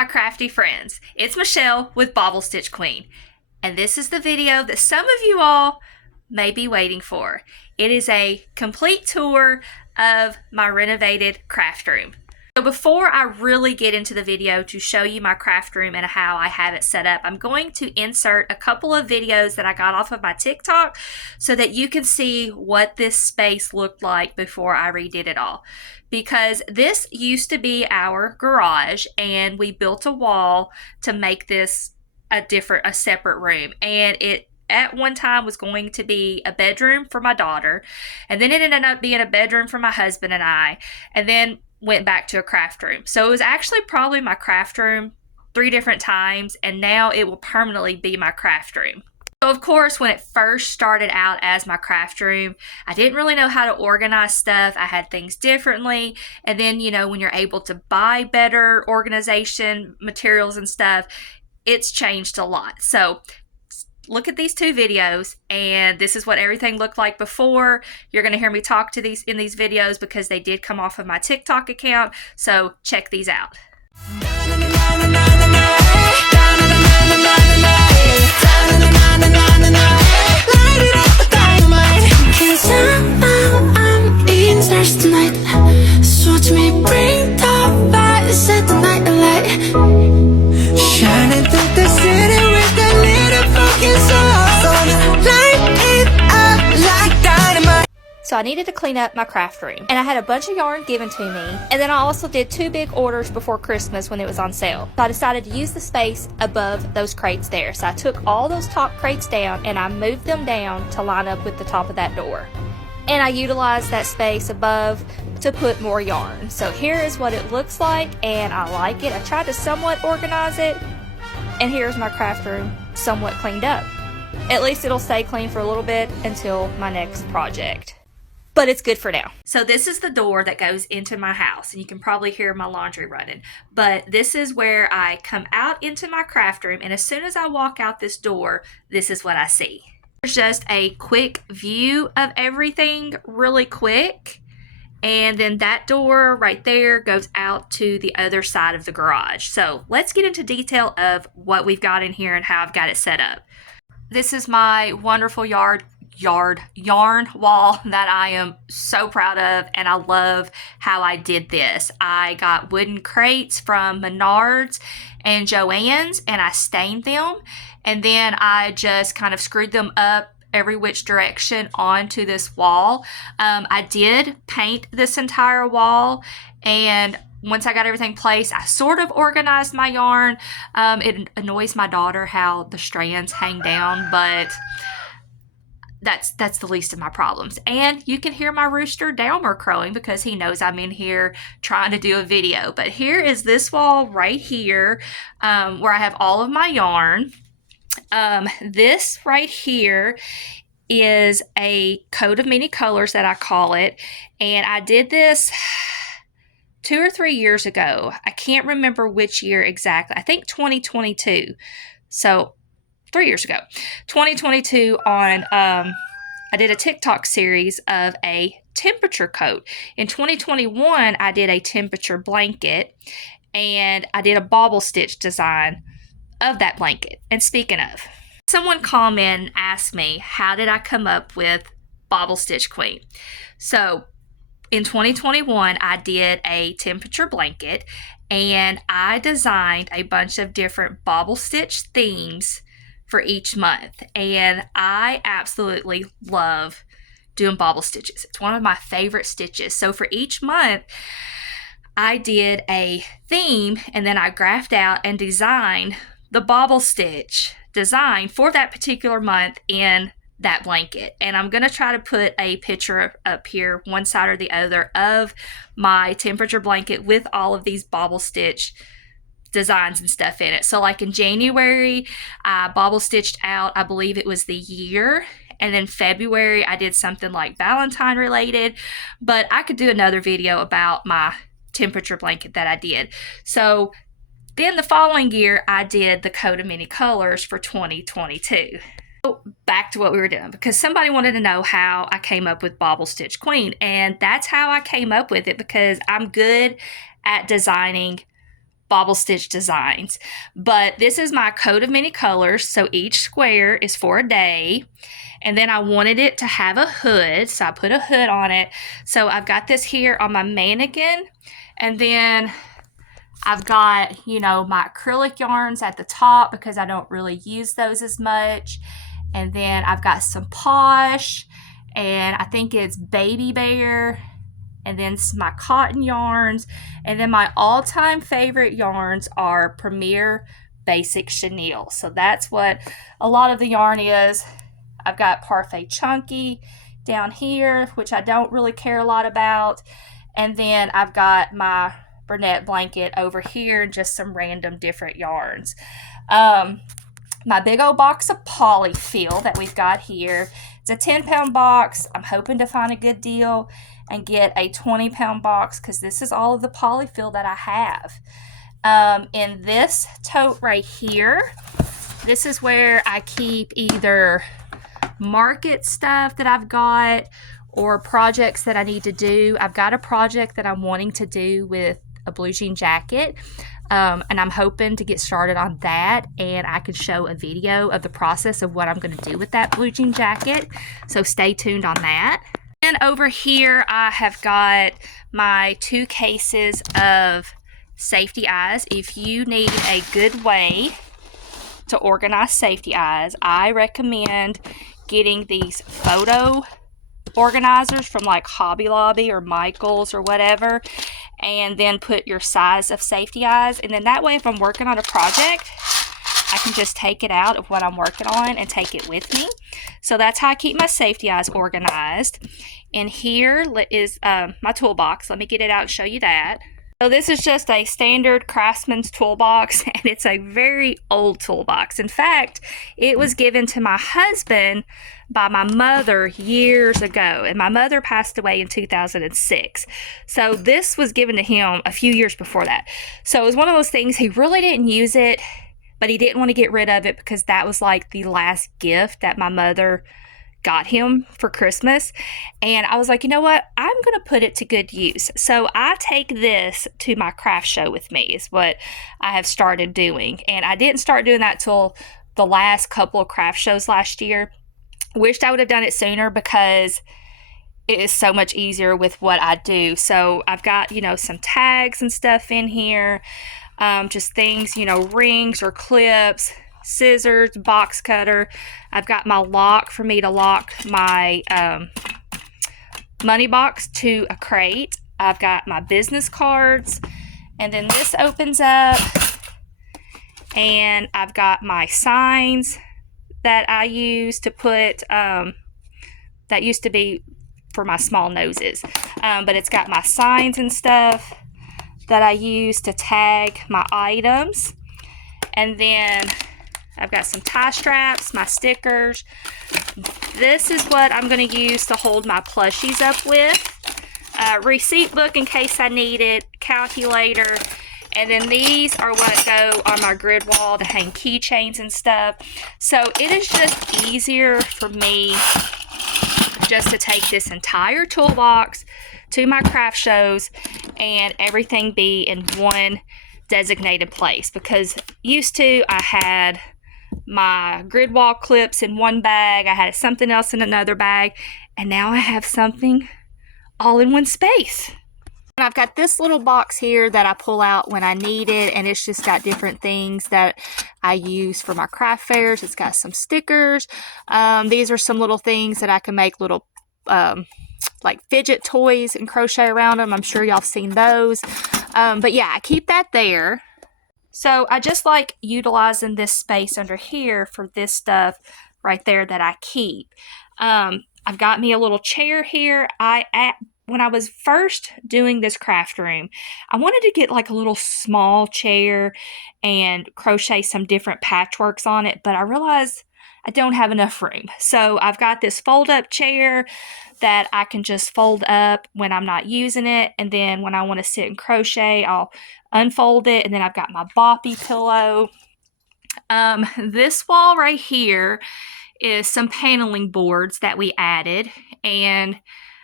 my crafty friends, it's Michelle with Bobble Stitch Queen, and this is the video that some of you all may be waiting for. It is a complete tour of my renovated craft room. So before I really get into the video to show you my craft room and how I have it set up, I'm going to insert a couple of videos that I got off of my TikTok so that you can see what this space looked like before I redid it all. Because this used to be our garage and we built a wall to make this a separate room, and it at one time was going to be a bedroom for my daughter, and then it ended up being a bedroom for my husband and I, and then went back to a craft room. So it was actually probably my craft room 3 different times, and now it will permanently be my craft room. So of course, when it first started out as my craft room, I didn't really know how to organize stuff. I had things differently. And then, you know, when you're able to buy better organization materials and stuff, it's changed a lot. So look at these 2 videos, and this is what everything looked like before. You're going to hear me talk to these in these videos because they did come off of my TikTok account. So check these out. So I needed to clean up my craft room, and I had a bunch of yarn given to me, and then I also did 2 big orders before Christmas when it was on sale. So I decided to use the space above those crates there. So I took all those top crates down and I moved them down to line up with the top of that door. And I utilized that space above to put more yarn. So here is what it looks like, and I like it. I tried to somewhat organize it, and here's my craft room somewhat cleaned up. At least it'll stay clean for a little bit until my next project. But it's good for now. So this is the door that goes into my house, and you can probably hear my laundry running. But this is where I come out into my craft room, and as soon as I walk out this door, this is what I see. There's just a quick view of everything, really quick. And then that door right there goes out to the other side of the garage. So let's get into detail of what we've got in here and how I've got it set up. This is my wonderful yarn wall that I am so proud of, and I love how I did this. I got wooden crates from Menards and Joann's, and I stained them, and then I just kind of screwed them up every which direction onto this wall. I did paint this entire wall, and once I got everything placed, I sort of organized my yarn. It annoys my daughter how the strands hang down, but that's the least of my problems. And you can hear my rooster Delmer crowing because he knows I'm in here trying to do a video. But here is this wall right here, where I have all of my yarn. This right here is a coat of many colors that I call it, and I did this 2 or 3 years ago. I can't remember which year exactly. I think 2022. So 3 years ago, 2022, on I did a TikTok series of a temperature coat. In 2021, I did a temperature blanket, and I did a bobble stitch design of that blanket. And speaking of, someone commented and asked me, how did I come up with Bobble Stitch Queen? So in 2021, I did a temperature blanket, and I designed a bunch of different bobble stitch themes for each month, and I absolutely love doing bobble stitches. It's one of my favorite stitches. So for each month, I did a theme, and then I graphed out and designed the bobble stitch design for that particular month in that blanket. And I'm going to try to put a picture up here, one side or the other, of my temperature blanket with all of these bobble stitch designs and stuff in it. So like in January, I bobble stitched out, I believe it was the year, and then February I did something like Valentine related, but I could do another video about my temperature blanket that I did. So then the following year I did the coat of many colors for 2022. So back to what we were doing, because somebody wanted to know how I came up with Bobble Stitch Queen, and that's how I came up with it, because I'm good at designing bobble stitch designs. But this is my coat of many colors, so each square is for a day. And then I wanted it to have a hood, so I put a hood on it. So I've got this here on my mannequin, and then I've got, you know, my acrylic yarns at the top because I don't really use those as much. And then I've got some Posh, and I think it's Baby Bear, and then my cotton yarns. And then my all-time favorite yarns are Premier Basic Chenille. So that's what a lot of the yarn is. I've got Parfait Chunky down here, which I don't really care a lot about. And then I've got my Burnett blanket over here and just some random different yarns. My big old box of polyfill that we've got here. It's a 10-pound box. I'm hoping to find a good deal and get a 20-pound box because this is all of the polyfill that I have. In this tote right here, this is where I keep either market stuff that I've got or projects that I need to do. I've got a project that I'm wanting to do with a blue jean jacket, and I'm hoping to get started on that, and I could show a video of the process of what I'm going to do with that blue jean jacket, so stay tuned on that. And over here I have got my 2 cases of safety eyes. If you need a good way to organize safety eyes, I recommend getting these photo organizers from like Hobby Lobby or Michael's or whatever, and then put your size of safety eyes, and then that way if I'm working on a project I can just take it out of what I'm working on and take it with me. So that's how I keep my safety eyes organized. And here is my toolbox. Let me get it out and show you that. So this is just a standard Craftsman's toolbox, and it's a very old toolbox. In fact, it was given to my husband by my mother years ago, and my mother passed away in 2006. So this was given to him a few years before that. So it was one of those things, he really didn't use it, but he didn't want to get rid of it because that was like the last gift that my mother got him for Christmas. And I was like, you know what, I'm gonna put it to good use. So I take this to my craft show with me is what I have started doing, and I didn't start doing that till the last couple of craft shows last year. Wished I would have done it sooner because it is so much easier with what I do. So I've got, you know, some tags and stuff in here, just things, you know, rings or clips, scissors, box cutter. I've got my lock for me to lock my money box to a crate. I've got my business cards, and then this opens up, and I've got my signs that I use to put, that used to be for my small noses, but it's got my signs and stuff that I use to tag my items. And then I've got some tie straps, my stickers. This is what I'm going to use to hold my plushies up with. Receipt book in case I need it, calculator, and then these are what go on my grid wall to hang keychains and stuff. So it is just easier for me just to take this entire toolbox to my craft shows and everything be in one designated place, because used to I had my grid wall clips in one bag, I had something else in another bag, and now I have something all in one space. And I've got this little box here that I pull out when I need it, and it's just got different things that I use for my craft fairs. It's got some stickers. These are some little things that I can make little like fidget toys and crochet around them. I'm sure y'all have seen those. But yeah, I keep that there. So I just like utilizing this space under here for this stuff right there that I keep. I've got me a little chair here. When I was first doing this craft room, I wanted to get like a little small chair and crochet some different patchworks on it, but I realized I don't have enough room. So I've got this fold-up chair that I can just fold up when I'm not using it, and then when I want to sit and crochet, I'll unfold it, and then I've got my boppy pillow. This wall right here is some paneling boards that we added, and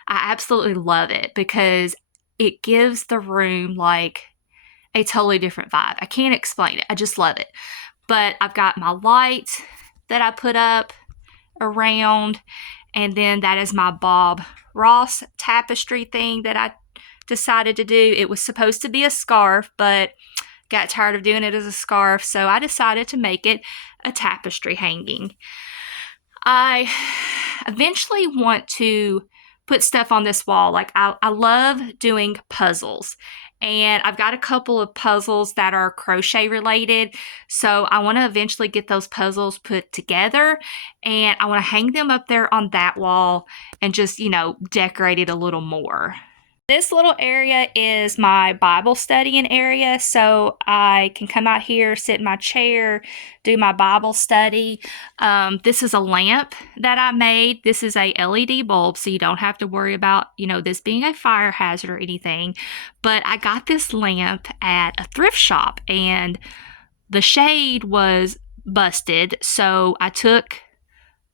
I absolutely love it because it gives the room like a totally different vibe. I can't explain it. I just love it. But I've got my light that I put up around, and then that is my Bob Ross tapestry thing that I decided to do. It was supposed to be a scarf, but got tired of doing it as a scarf, so I decided to make it a tapestry hanging. I eventually want to put stuff on this wall. Like, I love doing puzzles, and I've got a couple of puzzles that are crochet related, so I want to eventually get those puzzles put together, and I want to hang them up there on that wall and just, decorate it a little more. This little area is my Bible studying area, so I can come out here, sit in my chair, do my Bible study. This is a lamp that I made. This is a LED bulb, so you don't have to worry about, this being a fire hazard or anything. But I got this lamp at a thrift shop, and the shade was busted, so I took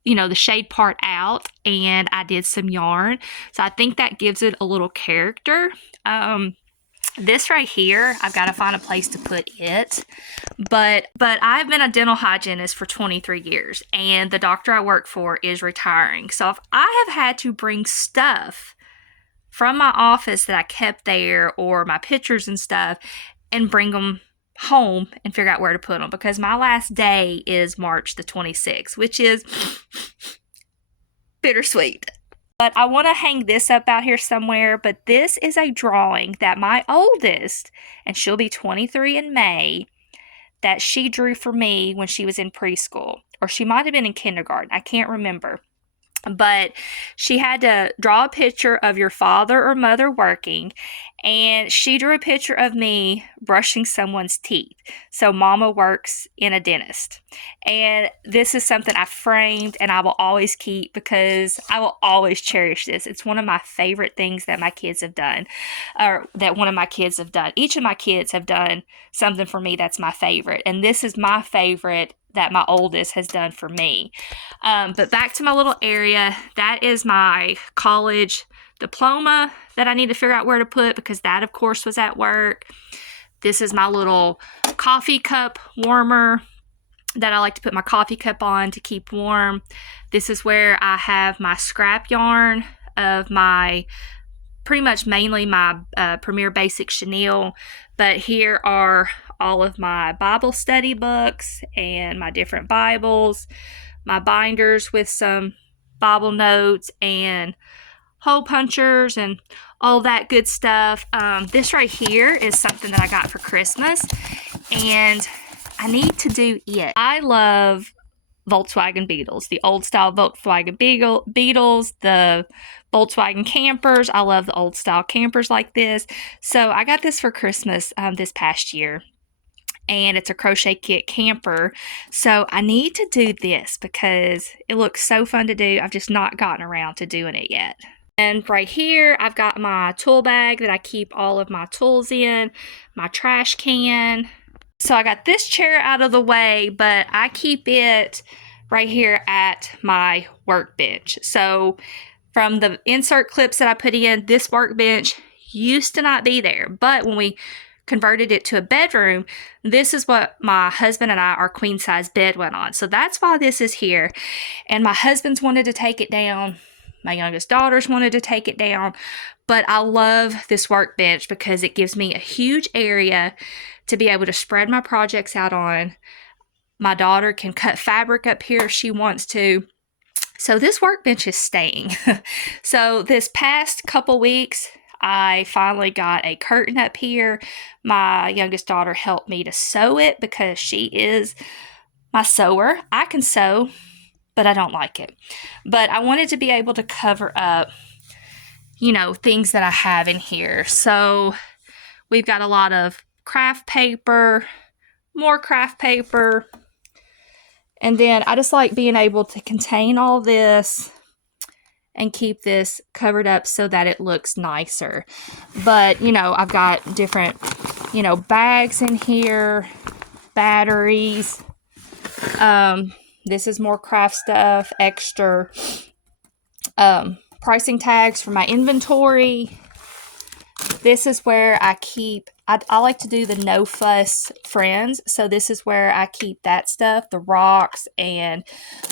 the shade part out, and I did some yarn. So I think that gives it a little character. This right here, I've got to find a place to put it. But I've been a dental hygienist for 23 years, and the doctor I work for is retiring. So if I have had to bring stuff from my office that I kept there, or my pictures and stuff, and bring them home and figure out where to put them, because my last day is March the 26th, which is bittersweet. But I want to hang this up out here somewhere. But this is a drawing that my oldest, and she'll be 23 in May, that she drew for me when she was in preschool, or she might have been in kindergarten. I can't remember. But she had to draw a picture of your father or mother working, and she drew a picture of me brushing someone's teeth. So Mama works in a dentist. And this is something I framed, and I will always keep, because I will always cherish this. It's one of my favorite things that my kids have done, or that one of my kids have done. Each of my kids have done something for me that's my favorite, and this is my favorite that my oldest has done for me. But back to my little area, that is my college diploma that I need to figure out where to put, because that, of course, was at work. This is my little coffee cup warmer that I like to put my coffee cup on to keep warm. This is where I have my scrap yarn of my, pretty much mainly my Premier Basic Chenille, but here are all of my Bible study books and my different Bibles, my binders with some Bible notes and hole punchers and all that good stuff. This right here is something that I got for Christmas, and I need to do it. I love Volkswagen Beetles, the old style Volkswagen Beetles, the Volkswagen campers. I love the old style campers like this. So I got this for Christmas this past year, and it's a crochet kit camper. So I need to do this because it looks so fun to do. I've just not gotten around to doing it yet. And right here, I've got my tool bag that I keep all of my tools in, my trash can. So I got this chair out of the way, but I keep it right here at my workbench. So from the insert clips that I put in, this workbench used to not be there. But when we converted it to a bedroom, this is what my husband and our queen size bed went on. So that's why this is here. And my husband's wanted to take it down. My youngest daughters wanted to take it down. But I love this workbench because it gives me a huge area to be able to spread my projects out on. My daughter can cut fabric up here if she wants to. So this workbench is staying. So this past couple weeks, I finally got a curtain up here. My youngest daughter helped me to sew it because she is my sewer. I can sew, but I don't like it. But I wanted to be able to cover up, things that I have in here. So we've got a lot of craft paper, more craft paper. And then I just like being able to contain all this and keep this covered up so that it looks nicer. But, I've got different, bags in here, batteries. This is more craft stuff, extra pricing tags for my inventory. This is where I keep, I like to do the no fuss friends. So this is where I keep that stuff, the rocks and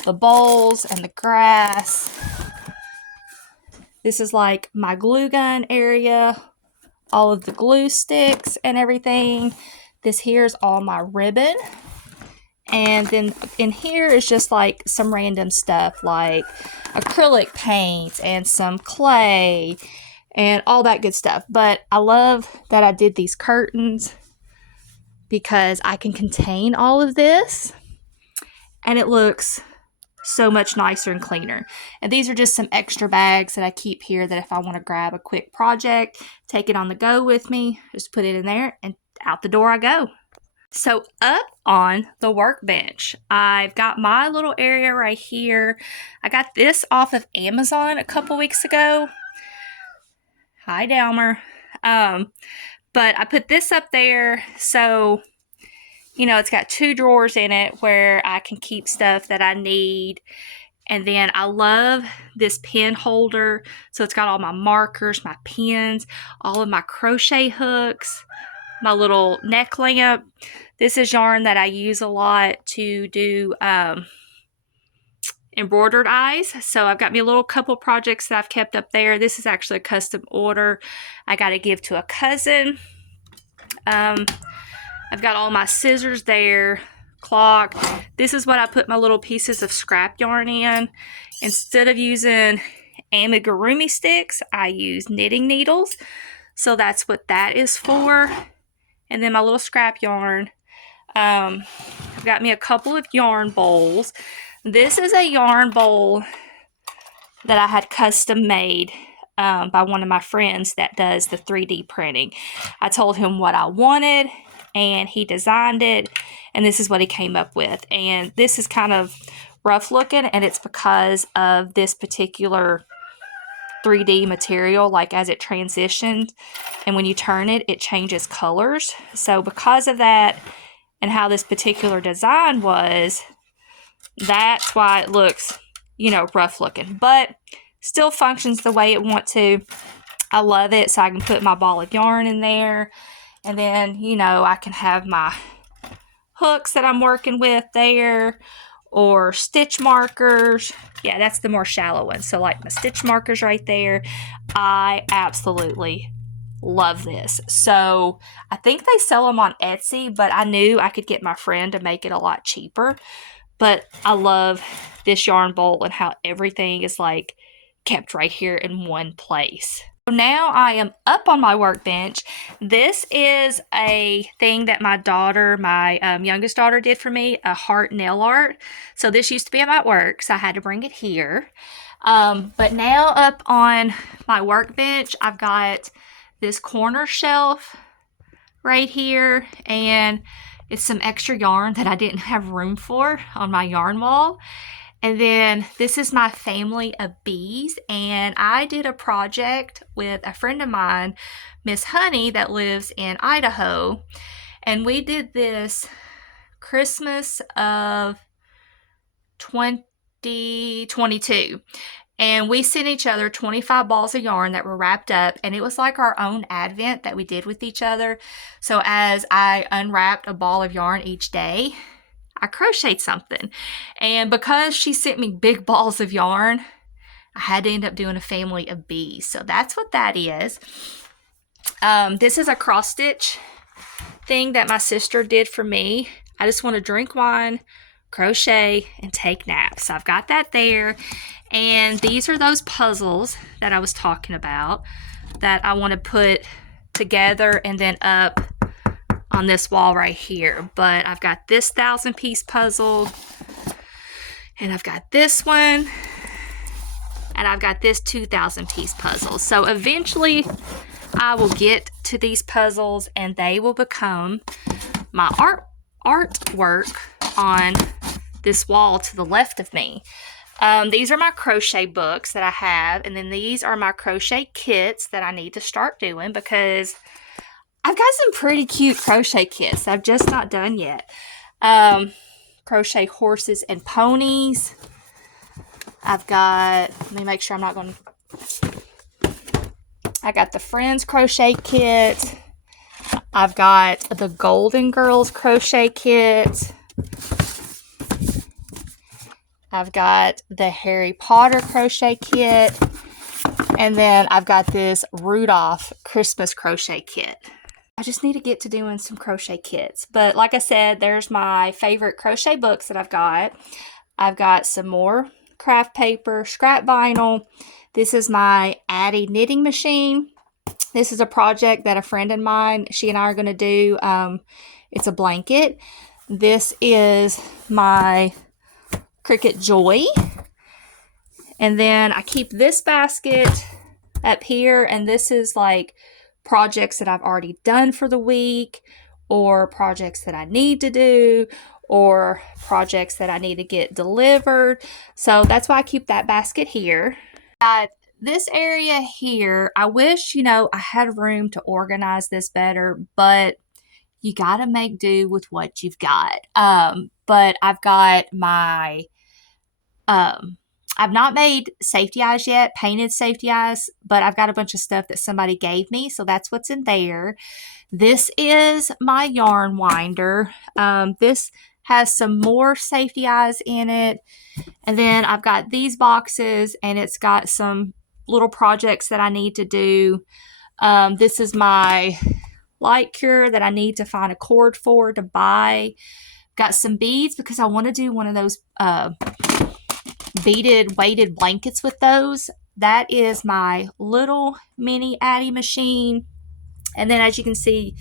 the bowls and the grass. This is like my glue gun area, all of the glue sticks and everything. This here is all my ribbon. And then in here is just like some random stuff like acrylic paints and some clay and all that good stuff. But I love that I did these curtains because I can contain all of this and it looks so much nicer and cleaner. And these are just some extra bags that I keep here that if I want to grab a quick project, take it on the go with me, just put it in there and out the door I go. So up on the workbench, I've got my little area right here. I got this off of Amazon a couple weeks ago. Hi, Dalmer. But I put this up there so, you know, it's got 2 drawers in it where I can keep stuff that I need. And then I love this pen holder. So it's got all my markers, my pens, all of my crochet hooks, my little neck lamp. This is yarn that I use a lot to do embroidered eyes. So I've got me a little couple projects that I've kept up there. This is actually a custom order I got to give to a cousin. I've got all my scissors there, clock. This is what I put my little pieces of scrap yarn in. Instead of using amigurumi sticks, I use knitting needles. So that's what that is for. And then my little scrap yarn. I've got me a couple of yarn bowls. This is a yarn bowl that I had custom made by one of my friends that does the 3D printing. I told him what I wanted and he designed it, and this is what he came up with. And this is kind of rough looking, and it's because of this particular 3D material, like as it transitions and when you turn it, it changes colors. So because of that and how this particular design was, that's why it looks, you know, rough looking, but still functions the way it wants to. I love it. So I can put my ball of yarn in there, and then, you know, I can have my hooks that I'm working with there, or stitch markers. Yeah, that's the more shallow one. So like my stitch markers right there. I absolutely love this. So I think they sell them on Etsy, but I knew I could get my friend to make it a lot cheaper. But I love this yarn bowl and how everything is like kept right here in one place. So now I am up on my workbench. This is a thing that my daughter, my youngest daughter, did for me, a heart nail art. So this used to be at my work, so I had to bring it here. But now up on my workbench, I've got this corner shelf right here, and it's some extra yarn that I didn't have room for on my yarn wall. And then this is my family of bees, and I did a project with a friend of mine, Miss Honey, that lives in Idaho, and we did this Christmas of 2022. And we sent each other 25 balls of yarn that were wrapped up, and it was like our own advent that we did with each other. So as I unwrapped a ball of yarn each day, I crocheted something. And because she sent me big balls of yarn, I had to end up doing a family of bees. So that's what that is. This is a cross stitch thing that my sister did for me. I just want to drink wine, crochet, and take naps. So I've got that there. And these are those puzzles that I was talking about that I want to put together and then up on this wall right here. But I've got this 1,000-piece puzzle, and I've got this one, and I've got this 2,000-piece puzzle. So eventually I will get to these puzzles and they will become my artwork on this wall to the left of me. These are my crochet books that I have, and then these are my crochet kits that I need to start doing because I've got some pretty cute crochet kits I've just not done yet. Crochet horses and ponies. I've got, let me make sure I'm not going to, I got the Friends crochet kit. I've got the Golden Girls crochet kit. I've got the Harry Potter crochet kit. And then I've got this Rudolph Christmas crochet kit. I just need to get to doing some crochet kits. But like I said, there's my favorite crochet books that I've got. I've got some more craft paper, scrap vinyl. This is my Addie knitting machine. This is a project that a friend of mine, she and I are going to do. It's a blanket. This is my Cricut Joy. And then I keep this basket up here, and this is like projects that I've already done for the week, or projects that I need to do, or projects that I need to get delivered. So that's why I keep that basket here. This area here, I wish, I had room to organize this better, but you got to make do with what you've got. But I've got my, I've not made safety eyes yet, painted safety eyes, but I've got a bunch of stuff that somebody gave me, so that's what's in there. This is my yarn winder. This has some more safety eyes in it. And then I've got these boxes, and it's got some little projects that I need to do. This is my light cure that I need to find a cord for to buy. Got some beads because I want to do one of those beaded weighted blankets with those. That is my little mini Addie machine. And then as you can see,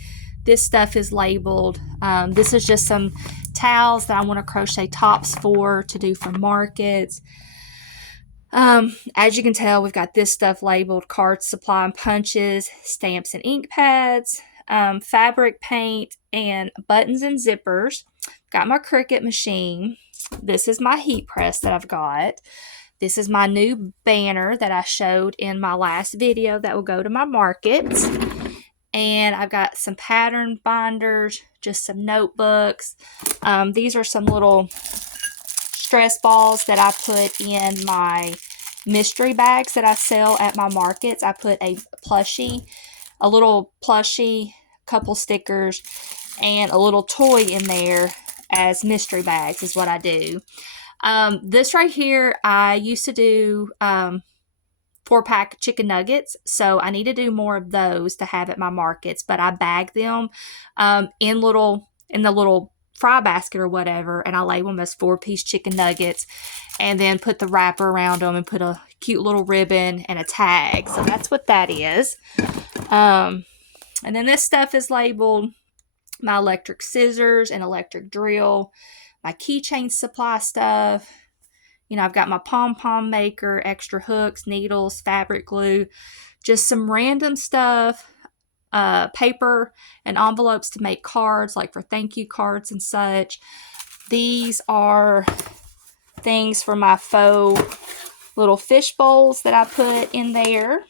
this stuff is labeled. This is just some towels that I want to crochet tops for to do for markets. As you can tell, we've got this stuff labeled card supply and punches, stamps and ink pads, fabric paint, and buttons and zippers. Got my Cricut machine. This is my heat press that I've got. This is my new banner that I showed in my last video that will go to my markets. And I've got some pattern binders, just some notebooks. These are some little stress balls that I put in my mystery bags that I sell at my markets. I put a little plushie, couple stickers, and a little toy in there as mystery bags is what I do. This right here, I used to do 4-pack chicken nuggets, so I need to do more of those to have at my markets, but I bag them in the little fry basket or whatever, and I label them as 4-piece chicken nuggets, and then put the wrapper around them and put a cute little ribbon and a tag. So that's what that is. And then this stuff is labeled my electric scissors and electric drill, my keychain supply stuff. I've got my pom-pom maker, extra hooks, needles, fabric glue, just some random stuff, paper and envelopes to make cards, like for thank you cards and such. These are things for my faux little fish bowls that I put in there.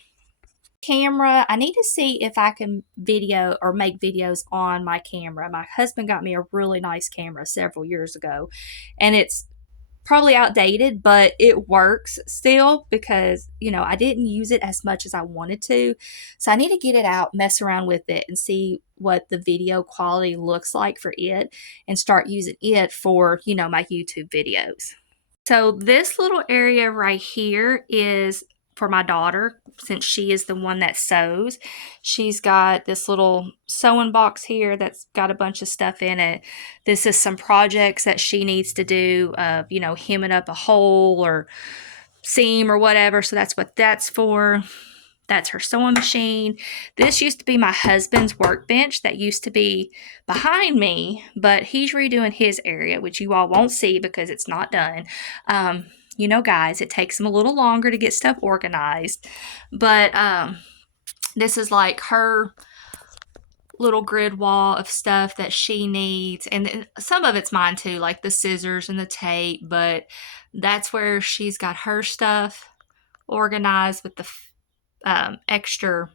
Camera, I need to see if I can video or make videos on my camera. My husband got me a really nice camera several years ago, and it's probably outdated, but it works still because, I didn't use it as much as I wanted to. So I need to get it out, mess around with it, and see what the video quality looks like for it and start using it for, my YouTube videos. So this little area right here is for my daughter, since she is the one that sews. She's got this little sewing box here that's got a bunch of stuff in it. This is some projects that she needs to do, hemming up a hole or seam or whatever. So that's what that's for. That's her sewing machine. This used to be my husband's workbench that used to be behind me, but he's redoing his area, which you all won't see because it's not done. Guys, it takes them a little longer to get stuff organized. But this is like her little grid wall of stuff that she needs. And some of it's mine too, like the scissors and the tape. But that's where she's got her stuff organized with the extra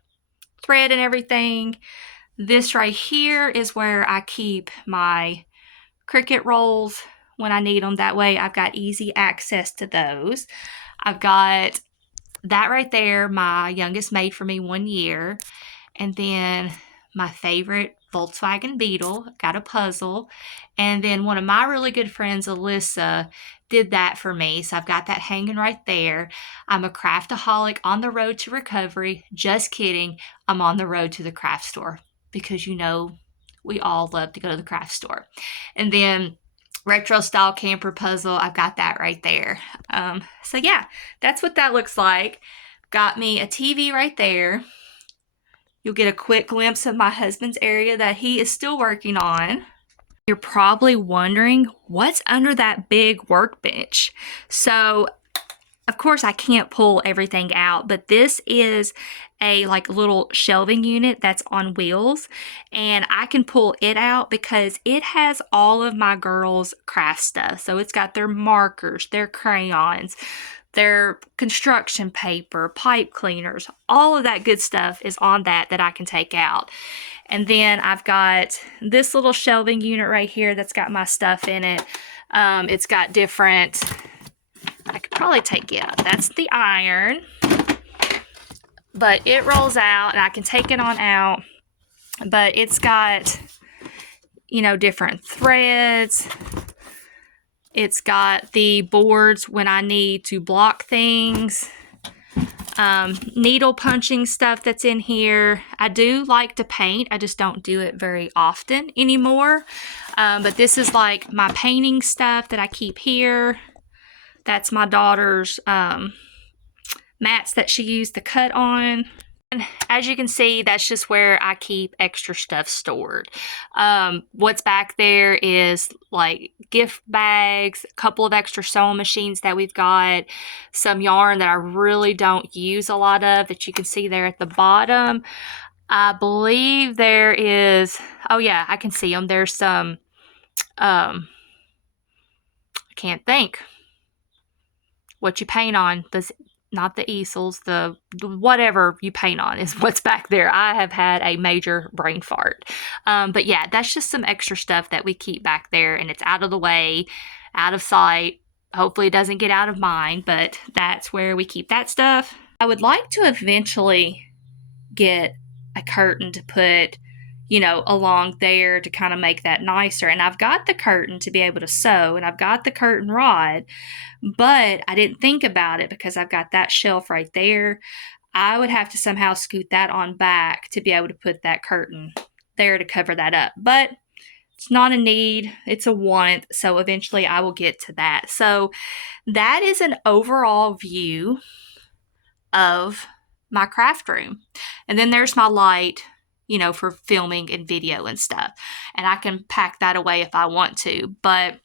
thread and everything. This right here is where I keep my Cricut rolls when I need them. That way I've got easy access to those. I've got that right there, my youngest made for me 1 year. And then my favorite Volkswagen Beetle, got a puzzle. And then one of my really good friends, Alyssa, did that for me. So I've got that hanging right there. I'm a craftaholic on the road to recovery. Just kidding. I'm on the road to the craft store because we all love to go to the craft store. And then retro style camper puzzle, I've got that right there. So yeah, that's what that looks like. Got me a TV right there. You'll get a quick glimpse of my husband's area that he is still working on. You're probably wondering what's under that big workbench. So, of course, I can't pull everything out, but this is a little shelving unit that's on wheels, and I can pull it out because it has all of my girls' craft stuff. So it's got their markers, their crayons, their construction paper, pipe cleaners, all of that good stuff is on that I can take out. And then I've got this little shelving unit right here that's got my stuff in it. It's got different, I could probably take it out. That's the iron, but it rolls out and I can take it on out. But it's got, different threads. It's got the boards when I need to block things. Needle punching stuff that's in here. I do like to paint. I just don't do it very often anymore. But this is like my painting stuff that I keep here. That's my daughter's mats that she used to cut on. And as you can see, that's just where I keep extra stuff stored. What's back there is like gift bags, a couple of extra sewing machines that we've got, some yarn that I really don't use a lot of that you can see there at the bottom. I believe there is, oh yeah, I can see them. There's some, I can't think what you paint on. Not the easels, the whatever you paint on is what's back there. I have had a major brain fart. But yeah, that's just some extra stuff that we keep back there, and it's out of the way, out of sight. Hopefully it doesn't get out of mind, but that's where we keep that stuff. I would like to eventually get a curtain to put, along there to kind of make that nicer. And I've got the curtain to be able to sew, and I've got the curtain rod, but I didn't think about it because I've got that shelf right there. I would have to somehow scoot that on back to be able to put that curtain there to cover that up. But it's not a need, it's a want. So eventually I will get to that. So that is an overall view of my craft room. And then there's my light, for filming and video and stuff. And I can pack that away if I want to. But,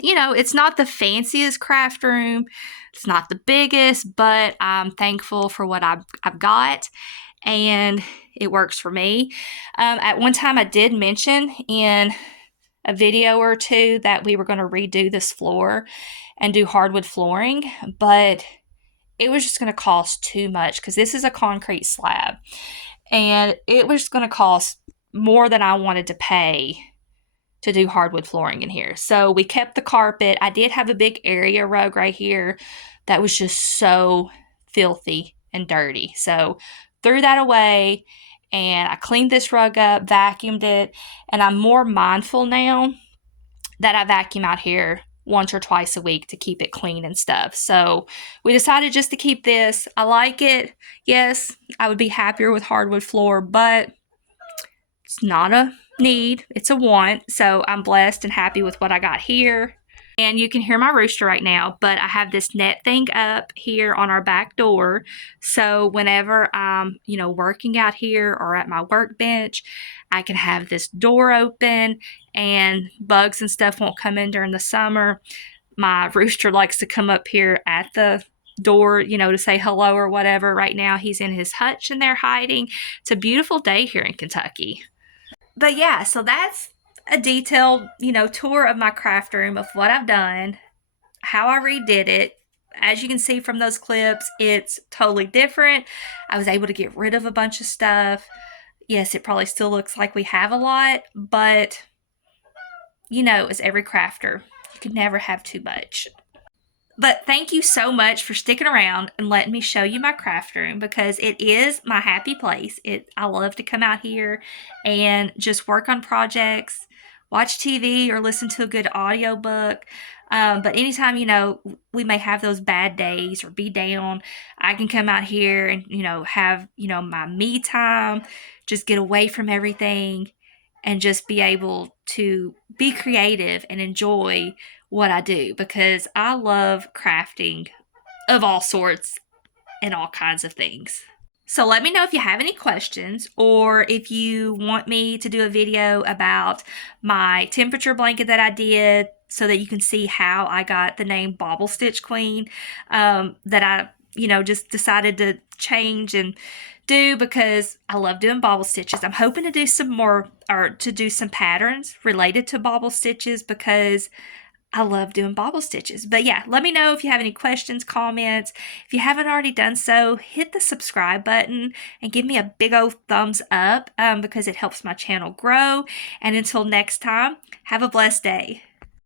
it's not the fanciest craft room. It's not the biggest, but I'm thankful for what I've got. And it works for me. At one time I did mention in a video or two that we were going to redo this floor and do hardwood flooring, but it was just going to cost too much because this is a concrete slab. And it was going to cost more than I wanted to pay to do hardwood flooring in here. So we kept the carpet. I did have a big area rug right here that was just so filthy and dirty. So threw that away, and I cleaned this rug up, vacuumed it, and I'm more mindful now that I vacuum out here once or twice a week to keep it clean and stuff. So we decided just to keep this. I like it. Yes, I would be happier with hardwood floor, but it's not a need, it's a want. So I'm blessed and happy with what I got here. And you can hear my rooster right now, but I have this net thing up here on our back door. So whenever I'm, working out here or at my workbench, I can have this door open and bugs and stuff won't come in during the summer. My rooster likes to come up here at the door, to say hello or whatever. Right now he's in his hutch and they're hiding. It's a beautiful day here in Kentucky. But yeah, so that's a detailed, tour of my craft room, of what I've done, how I redid it. As you can see from those clips, it's totally different. I was able to get rid of a bunch of stuff. Yes, it probably still looks like we have a lot, but as every crafter, you can never have too much. But thank you so much for sticking around and letting me show you my craft room, because it is my happy place. I love to come out here and just work on projects, watch TV, or listen to a good audiobook. But anytime, we may have those bad days or be down, I can come out here and, have, my me time, just get away from everything and just be able to be creative and enjoy what I do, because I love crafting of all sorts and all kinds of things. So let me know if you have any questions, or if you want me to do a video about my temperature blanket that I did, so that you can see how I got the name Bobble Stitch Queen, that I, just decided to change and do, because I love doing bobble stitches. I'm hoping to do some more, or to do some patterns related to bobble stitches, because I love doing bobble stitches. But yeah, let me know if you have any questions, comments. If you haven't already done so, hit the subscribe button and give me a big old thumbs up, because it helps my channel grow. And until next time, have a blessed day.